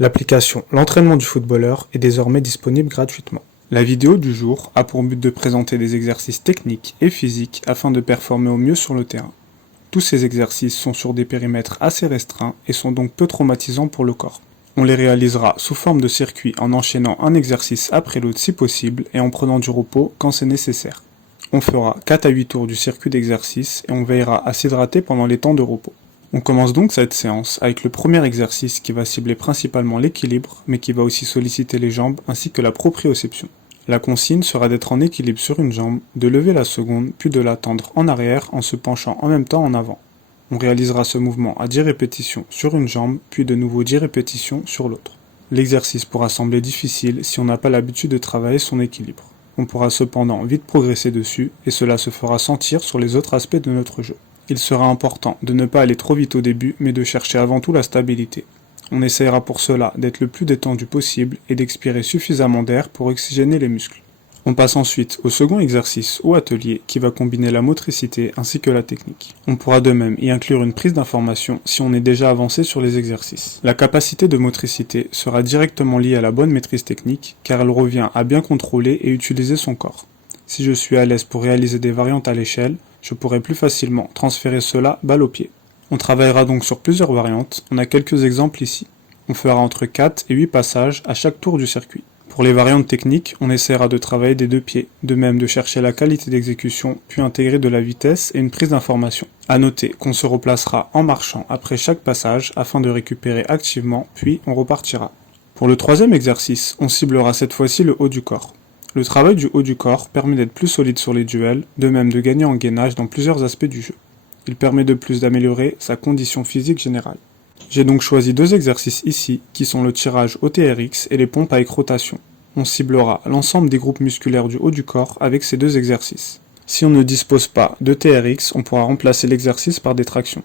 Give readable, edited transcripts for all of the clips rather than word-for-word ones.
L'application L'entraînement du footballeur est désormais disponible gratuitement. La vidéo du jour a pour but de présenter des exercices techniques et physiques afin de performer au mieux sur le terrain. Tous ces exercices sont sur des périmètres assez restreints et sont donc peu traumatisants pour le corps. On les réalisera sous forme de circuit en enchaînant un exercice après l'autre si possible et en prenant du repos quand c'est nécessaire. On fera 4 à 8 tours du circuit d'exercice et on veillera à s'hydrater pendant les temps de repos. On commence donc cette séance avec le premier exercice qui va cibler principalement l'équilibre, mais qui va aussi solliciter les jambes ainsi que la proprioception. La consigne sera d'être en équilibre sur une jambe, de lever la seconde, puis de la tendre en arrière en se penchant en même temps en avant. On réalisera ce mouvement à 10 répétitions sur une jambe, puis de nouveau 10 répétitions sur l'autre. L'exercice pourra sembler difficile si on n'a pas l'habitude de travailler son équilibre. On pourra cependant vite progresser dessus, et cela se fera sentir sur les autres aspects de notre jeu. Il sera important de ne pas aller trop vite au début, mais de chercher avant tout la stabilité. On essaiera pour cela d'être le plus détendu possible et d'expirer suffisamment d'air pour oxygéner les muscles. On passe ensuite au second exercice ou atelier qui va combiner la motricité ainsi que la technique. On pourra de même y inclure une prise d'information si on est déjà avancé sur les exercices. La capacité de motricité sera directement liée à la bonne maîtrise technique car elle revient à bien contrôler et utiliser son corps. Si je suis à l'aise pour réaliser des variantes à l'échelle, je pourrai plus facilement transférer cela balle au pied. On travaillera donc sur plusieurs variantes, on a quelques exemples ici. On fera entre 4 et 8 passages à chaque tour du circuit. Pour les variantes techniques, on essaiera de travailler des deux pieds, de même de chercher la qualité d'exécution, puis intégrer de la vitesse et une prise d'information. A noter qu'on se replacera en marchant après chaque passage afin de récupérer activement, puis on repartira. Pour le troisième exercice, on ciblera cette fois-ci le haut du corps. Le travail du haut du corps permet d'être plus solide sur les duels, de même de gagner en gainage dans plusieurs aspects du jeu. Il permet de plus d'améliorer sa condition physique générale. J'ai donc choisi deux exercices ici, qui sont le tirage au TRX et les pompes avec rotation. On ciblera l'ensemble des groupes musculaires du haut du corps avec ces deux exercices. Si on ne dispose pas de TRX, on pourra remplacer l'exercice par des tractions.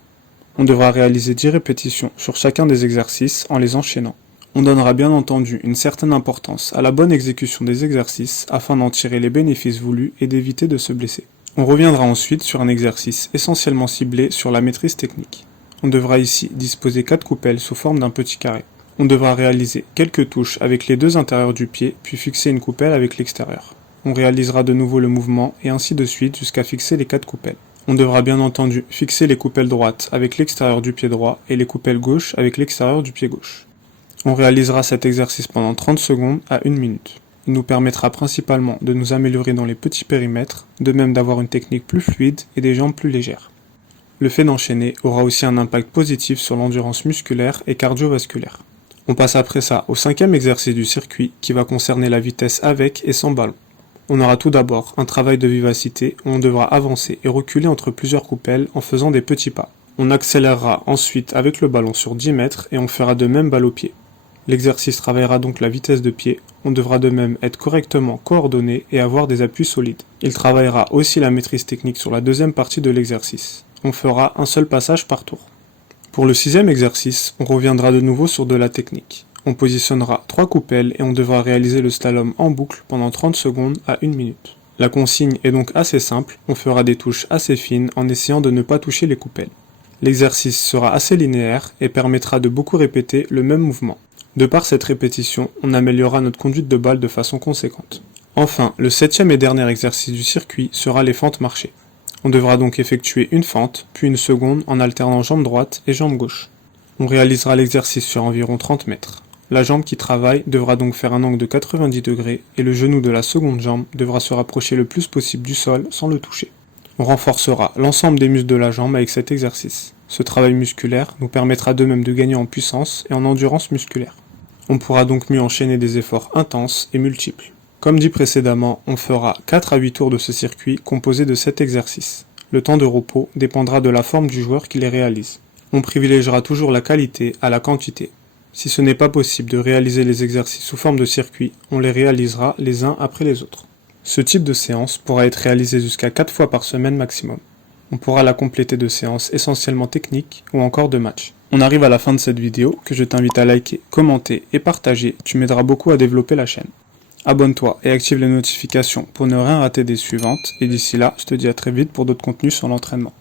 On devra réaliser 10 répétitions sur chacun des exercices en les enchaînant. On donnera bien entendu une certaine importance à la bonne exécution des exercices afin d'en tirer les bénéfices voulus et d'éviter de se blesser. On reviendra ensuite sur un exercice essentiellement ciblé sur la maîtrise technique. On devra ici disposer 4 coupelles sous forme d'un petit carré. On devra réaliser quelques touches avec les deux intérieurs du pied, puis fixer une coupelle avec l'extérieur. On réalisera de nouveau le mouvement et ainsi de suite jusqu'à fixer les 4 coupelles. On devra bien entendu fixer les coupelles droites avec l'extérieur du pied droit et les coupelles gauches avec l'extérieur du pied gauche. On réalisera cet exercice pendant 30 secondes à 1 minute. Il nous permettra principalement de nous améliorer dans les petits périmètres, de même d'avoir une technique plus fluide et des jambes plus légères. Le fait d'enchaîner aura aussi un impact positif sur l'endurance musculaire et cardiovasculaire. On passe après ça au cinquième exercice du circuit qui va concerner la vitesse avec et sans ballon. On aura tout d'abord un travail de vivacité où on devra avancer et reculer entre plusieurs coupelles en faisant des petits pas. On accélérera ensuite avec le ballon sur 10 mètres et on fera de même balle au pied. L'exercice travaillera donc la vitesse de pied, on devra de même être correctement coordonné et avoir des appuis solides. Il travaillera aussi la maîtrise technique sur la deuxième partie de l'exercice. On fera un seul passage par tour. Pour le sixième exercice, on reviendra de nouveau sur de la technique. On positionnera 3 coupelles et on devra réaliser le slalom en boucle pendant 30 secondes à 1 minute. La consigne est donc assez simple, on fera des touches assez fines en essayant de ne pas toucher les coupelles. L'exercice sera assez linéaire et permettra de beaucoup répéter le même mouvement. De par cette répétition, on améliorera notre conduite de balle de façon conséquente. Enfin, le septième et dernier exercice du circuit sera les fentes marchées. On devra donc effectuer une fente, puis une seconde en alternant jambe droite et jambe gauche. On réalisera l'exercice sur environ 30 mètres. La jambe qui travaille devra donc faire un angle de 90 degrés et le genou de la seconde jambe devra se rapprocher le plus possible du sol sans le toucher. On renforcera l'ensemble des muscles de la jambe avec cet exercice. Ce travail musculaire nous permettra de même de gagner en puissance et en endurance musculaire. On pourra donc mieux enchaîner des efforts intenses et multiples. Comme dit précédemment, on fera 4 à 8 tours de ce circuit composé de 7 exercices. Le temps de repos dépendra de la forme du joueur qui les réalise. On privilégiera toujours la qualité à la quantité. Si ce n'est pas possible de réaliser les exercices sous forme de circuit, on les réalisera les uns après les autres. Ce type de séance pourra être réalisé jusqu'à 4 fois par semaine maximum. On pourra la compléter de séances essentiellement techniques ou encore de matchs. On arrive à la fin de cette vidéo que je t'invite à liker, commenter et partager, tu m'aideras beaucoup à développer la chaîne. Abonne-toi et active les notifications pour ne rien rater des suivantes et d'ici là, je te dis à très vite pour d'autres contenus sur l'entraînement.